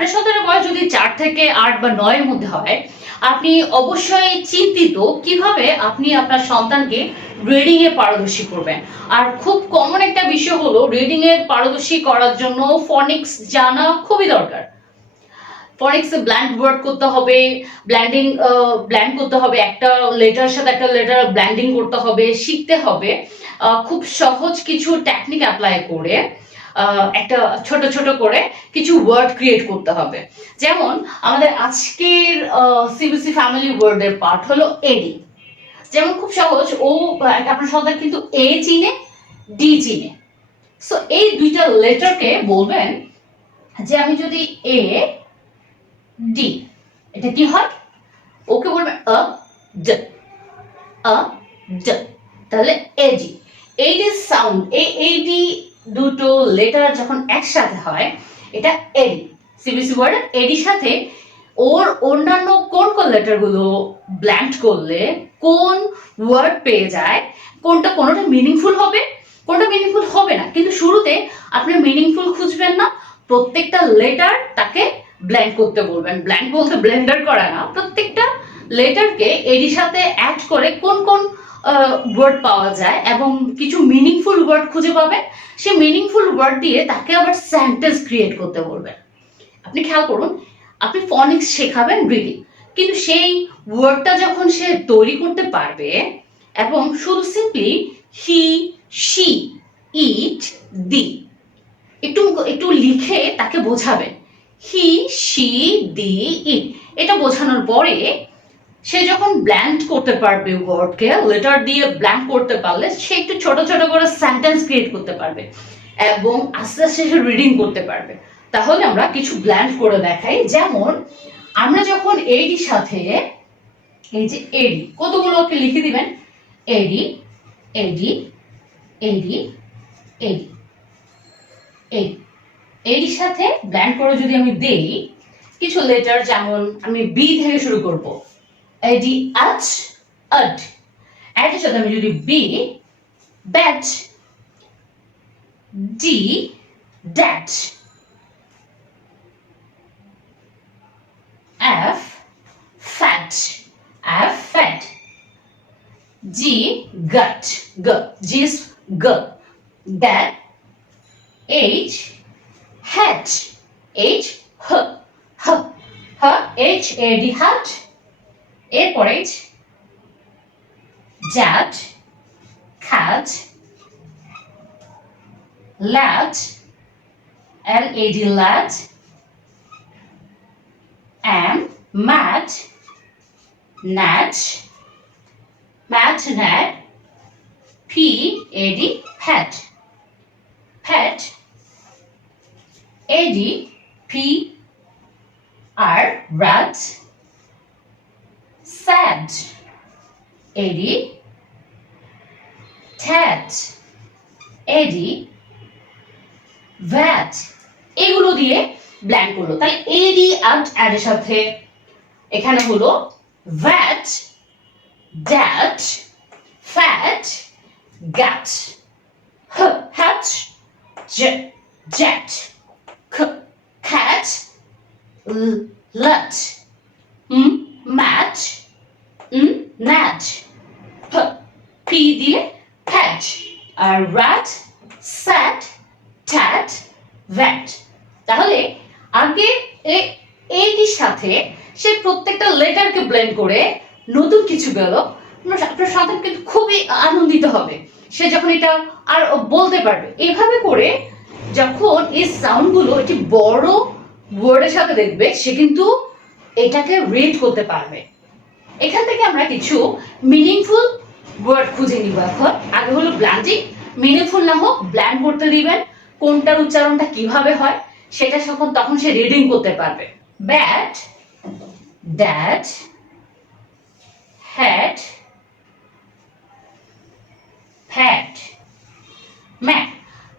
আপনার সন্তানের বয়স যদি 4 থেকে 8 বা 9 এর মধ্যে হয়, আপনি অবশ্যই চিন্তিত কিভাবে আপনি আপনার সন্তানকে রিডিং এ পারদর্শী করবেন। আর খুব কমন একটা বিষয় হলো রিডিং এ পারদর্শী করার জন্য ফনিক্স জানা খুবই দরকার। ফনিক্সে ব্ল্যান্ড ওয়ার্ড করতে হবে, ব্ল্যান্ড করতে হবে, একটা লেটারের সাথে একটা লেটার ব্ল্যান্ডিং করতে হবে, শিখতে হবে। খুব সহজ কিছু টেকনিক অ্যাপ্লাই করে একটা ছোট ছোট করে কিছু ওয়ার্ড ক্রিয়েট করতে হবে। যেমন আমাদের আজকের সিবিসি ফ্যামিলি ওয়ার্ডের পার্ট হলো এডি। যেমন খুব সহজ, আপনার সন্তান কিন্তু এ চিনে, ডি চিনে। সো এই দুইটা লেটারকে বলবেন যে আমি যদি এ ডি, এটা কি হয়, ওকে বলবেন আ ড, আ ড, তাহলে এডি। এডি সাউন্ড, এডি দুটো লেটার যখন একসাথে হয় এটা এডি। সিবিসি ওয়ার্ড এডির সাথে ওর অন্যান্য কোন কোন লেটার গুলো ব্ল্যান্ড করলে কোন ওয়ার্ড পেয়ে যায়, কোনটা মিনিংফুল হবে, কোনটা মিনিংফুল হবে না। কিন্তু শুরুতে আপনি মিনিংফুল খুঁজবেন না, প্রত্যেকটা লেটার তাকে ব্ল্যান্ড করতে বলবেন। ব্ল্যান্ড বলতে ব্লেন্ডার করা না, প্রত্যেকটা লেটারকে এডির সাথে অ্যাড করে কোন কোন ওয়ার্ড পাওয়া যায় এবং কিছু মিনিংফুল ওয়ার্ড খুঁজে পাবেন, সেই মিনিংফুল ওয়ার্ড দিয়ে তাকে আবার সেন্টেন্স ক্রিয়েট করতে বলবেন। আপনি খেয়াল করুন, আপনি ফনিক্স শেখাবেন রিডিং, কিন্তু সেই ওয়ার্ডটা যখন সে তৈরি করতে পারবে এবং শুধু সিম্পলি হি, শি, ইট, দি একটু একটু লিখে তাকে বোঝাবেন, হি, শি, দি, ইট, এটা বোঝানোর পরে সে যখন ব্ল্যান্ড করতে পারবে, ওয়ার্ডকে লেটার দিয়ে ব্ল্যান্ড করতে পারলে সে একটু ছোট ছোট করে সেন্টেন্স ক্রিয়েট করতে পারবে এবং আস্তে আস্তে সে রিডিং করতে পারবে। তাহলে আমরা কিছু ব্ল্যান্ড করে দেখাই। যেমন আমরা যখন এডির সাথে এই যে এডি, কতগুলো ওকে লিখে দিবেন, এডি, এডি, এডি, এডি, এডি, এডির সাথে ব্ল্যান্ড করে যদি আমি দেই কিছু লেটার, যেমন আমি বি থেকে শুরু করব, এডি, আচ, আড, এর সাথে আমি যদি B, bat, D, dat, F, fat, F, fat, G, gut, G, G is G, that, H, hat, H, H, H, H, H, A, D, hat, এরপর H, cat, cat, lad, L, A, D, lad, am, mat, nat, mat, nat, p, ad, pet, pet, ad, p, r, rat, sad, ad, tat, ad, vat, এগুলো দিয়ে blank করলো। তাই এডি add এর সাথে এখানে হলো vat, ড্যাট, ফ্যাট, গ্যাট, হ্যাট, জ্যাট, ক্যাট, লাট, ম্যাট, ন্যাট, পি দিয়ে প্যাট, আর র্যাট, স্যাট, ট্যাট, ভ্যাট। তাহলে আগে এটির সাথে সে প্রত্যেকটা লেটারকে ব্লেন্ড করে নতুন কিছু গেল, আপনার সন্তান কিন্তু খুবই আনন্দিত হবে সে যখন এটা আর বলতে পারবে। এইভাবে করে যখন এই সাউন্ডগুলো একটি বড় ওয়ার্ডের সাথে দেখবে, সে কিন্তু এটাকে রিড করতে পারবে। এখান থেকে আমরা কিছু মিনিংফুল ওয়ার্ড খুঁজে নিব। এখন আগে হলো ব্ল্যান্ডিং, মিনিংফুল না হোক ব্ল্যান্ড করতে দিবেন, কোনটার উচ্চারণটা কিভাবে হয় সেটা তখন সে রিডিং করতে পারবে। Bat, dat, hat, fat, mat.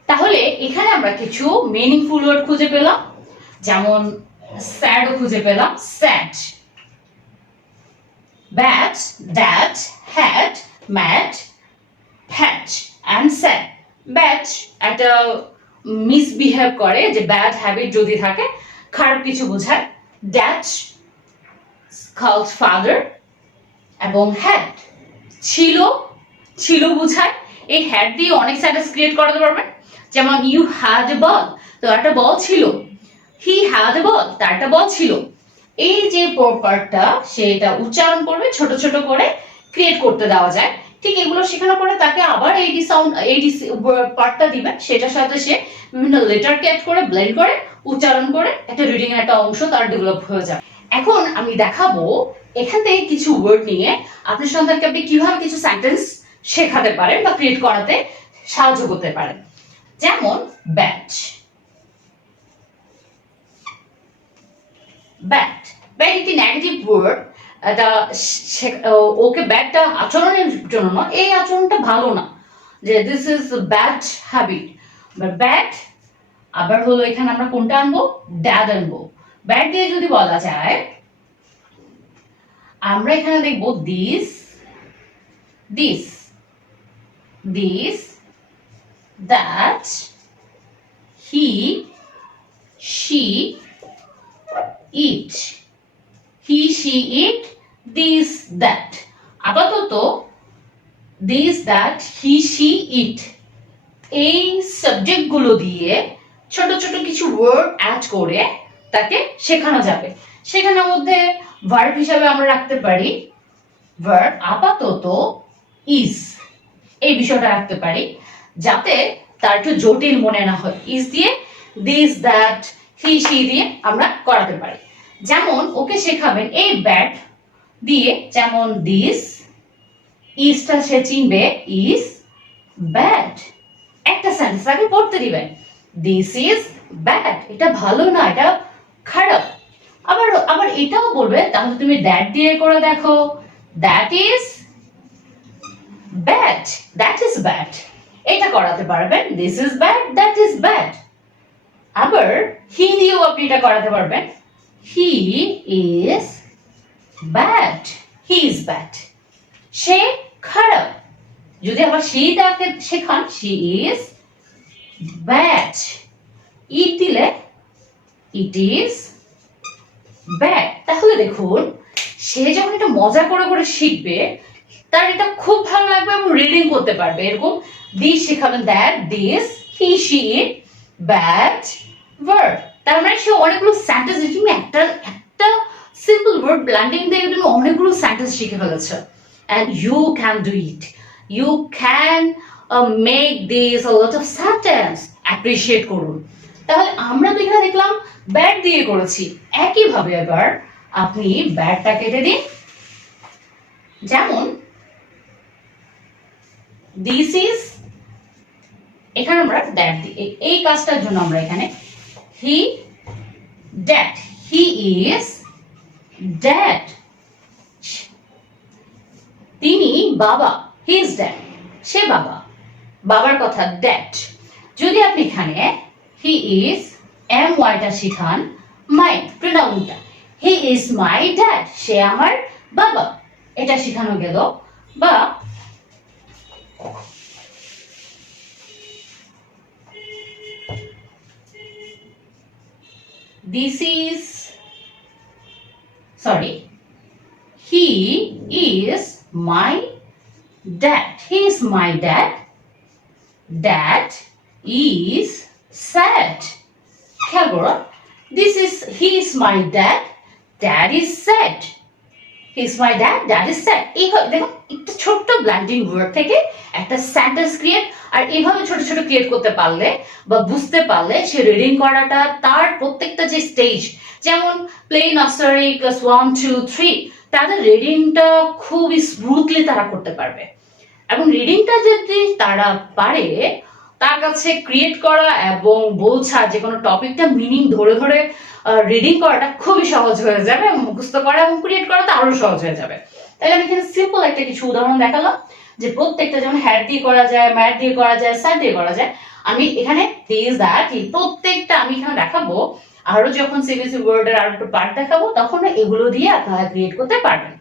তাহলে এখানে আমরা কিছু মিনিংফুল ওয়ার্ড খুঁজে পেলাম, যেমন স্যাডও খুঁজে পেলাম, sad, bat, dat, hat, mat, fat and sad. Bat একটা মিসবিহেভ করে, যে ব্যাড হ্যাবিট যদি থাকে খারাপ কিছু বোঝায়, ড্যাড কল্ড ফাদার, এবং হ্যাড ছিল, ছিল বোঝায়। এই হ্যাড দিয়ে অনেক সেন্টেন্স ক্রিয়েট করাতে পারবেন, যেমন ইউ হ্যাড এ বল, তো একটা বল ছিল। হি হ্যাড এ বল, তার একটা বল ছিল। এই যে পার্টটা সেটা উচ্চারণ করবে, ছোট ছোট করে ক্রিয়েট করতে দেওয়া যায়। ঠিক এগুলো শেখানোর পরে তাকে আবার এইডি সাউন্ড, এইডি পার্টটা দিবেন, সেটার সাথে সে বিভিন্ন লেটারকে অ্যাড করে ব্লেন্ড করে উচ্চারণ করে একটা রিডিং এর একটা অংশ তার ডেভেলপ হয়ে যাবে। এখন আমি দেখাবো এখান থেকে কিছু ওয়ার্ড নিয়ে আপনার সন্তানকে আপনি কিভাবে কিছু সেন্টেন্স শেখাতে পারেন বা ক্রিয়েট করাতে সাহায্য করতে পারেন। যেমন ব্যাট, ব্যাট, ব্যাট একটি নেগেটিভ ওয়ার্ড। এটা ওকে ব্যাটটা আচরণের জন্য না, এই আচরণটা ভালো না, যে this is bad habit. Bat আবার হলো এখানে আমরা কোনটা আনবো, ড্যাড আনবো। ব্যাট দিয়ে যদি বলা যায়, আমরা এখানে দেখবো this, this, this, that, he, she, it, he, she, it, this, that. আপাতত দিস, দ্যাট, হি, শি, ইট এই সাবজেক্ট গুলো দিয়ে ছোট ছোট কিছু ওয়ার্ড অ্যাড করে তাকে শেখানো যাবে। সেখানের মধ্যে ভার্ব হিসাবে আমরা রাখতে পারি ভার্ব আপাতত ইজ, এই বিষয়টা রাখতে পারি যাতে তার একটু জটিল মনে না হয়। ইজ দিয়ে দিস, দ্যাট, হি, শি দিয়ে আমরা করাতে পারি। যেমন ওকে শেখাবেন এই ব্যাট দিয়ে, যেমন দিস, ইজটা সে চিনবে, ইজ ব্যাড। একটা সেন্টেন্স আগে পড়তে দিবেন, দিস ইজ ব্যাড, এটা ভালো না, এটা খারাপ। আবার আবার এটাও বলবে, তাহলে তুমি দ্যাট দিয়ে করে দেখো, that is bad, that is bad, এটা করাতে পারবেন, this is bad, that is bad. আবার হি দিয়েও আপনি এটা করাতে পারবেন, he is bad, he is bad, সে খারাপ। যদি আবার সেইটাকে শেখান, শি ইজ ব্যাড, ইট দিলে ইট ইজ ব্যাড। তাহলে দেখুন সে যখন এটা মজা করে করে শিখবে, তার এটা খুব ভালো লাগবে এবং রিডিং করতে পারবে। এরকম দিস শেখাবেন, that, this, he, she, it, bad, verb. তার মানে সে অনেকগুলো সেন্টেন্স, একটা একটা সিম্পল ওয়ার্ড ব্ল্যান্ডিং দিয়ে তুমি অনেকগুলো সেন্টেন্স শিখে ফেলেছে। And you can do it. You can make this a lot of sentence. Appreciate করুন। তাহলে আমরা তো এখানে দেখলাম ব্যাট দিয়ে করেছি, একইভাবে এবার আপনি ব্যাটটা কেটে দিন। যেমন দিস ইজ, এখানে আমরা দ্যাট দিই, এই কাজটার জন্য আমরা এখানে হি, দ্যাট, হি ইজ দ্যাট, তিনি বাবা, হি ইজ ড্যাড, সে বাবা, বাবার কথা দ্যাট। যদি আপনি এখানে হি ইজ এম ওয়াইটা শিখান, মাই প্রোনাউনটা, হি ইজ মাই ড্যাড, সে আমার বাবা, এটা শেখানো গেল। বা this is, sorry, he is my dad, he is my dad, dad is sad, খেয়াল করো, this is, he is my dad, dad is sad, he is my dad, dad is sad। এইভাবে দেখো একটা ছোট্ট ব্ল্যান্ডিং ওয়ার্ড থেকে একটা sentence create, আর এইভাবে ছোট ছোট ক্রিয়েট করতে পারলে বা বুঝতে পারলে সে রিডিং করাটা তার প্রত্যেকটা যে স্টেজ, যেমন প্লে নার্সারি ক্লাস 1, 2, 3, তাদের রিডিংটা খুবই স্মুথলি তারা করতে পারবে। এবং রিডিংটা যদি তারা পারে, তার কাছে ক্রিয়েট করা এবং বোঝা যে কোনো টপিকটা মিনিং ধরে ধরে রিডিং করাটা খুবই সহজ হয়ে যাবে, মুখস্থ করা এবং ক্রিয়েট করাটা আরো সহজ হয়ে যাবে। তাহলে আমি এখানে সিম্পল একটা কিছু উদাহরণ দেখালাম, যে প্রত্যেকটা যেমন হ্যাড দিয়ে করা যায়, ম্যাট দিয়ে করা যায়, স্যাট দিয়ে করা যায়। আমি এখানে দিস, দ্যাট, প্রত্যেকটা আমি এখানে দেখাবো। আরো যখন সিবিএসই ওয়ার্ডের আরো একটু পার্ট দেখাবো, তখন এগুলো দিয়ে আপনারা ক্রিয়েট করতে পারবেন।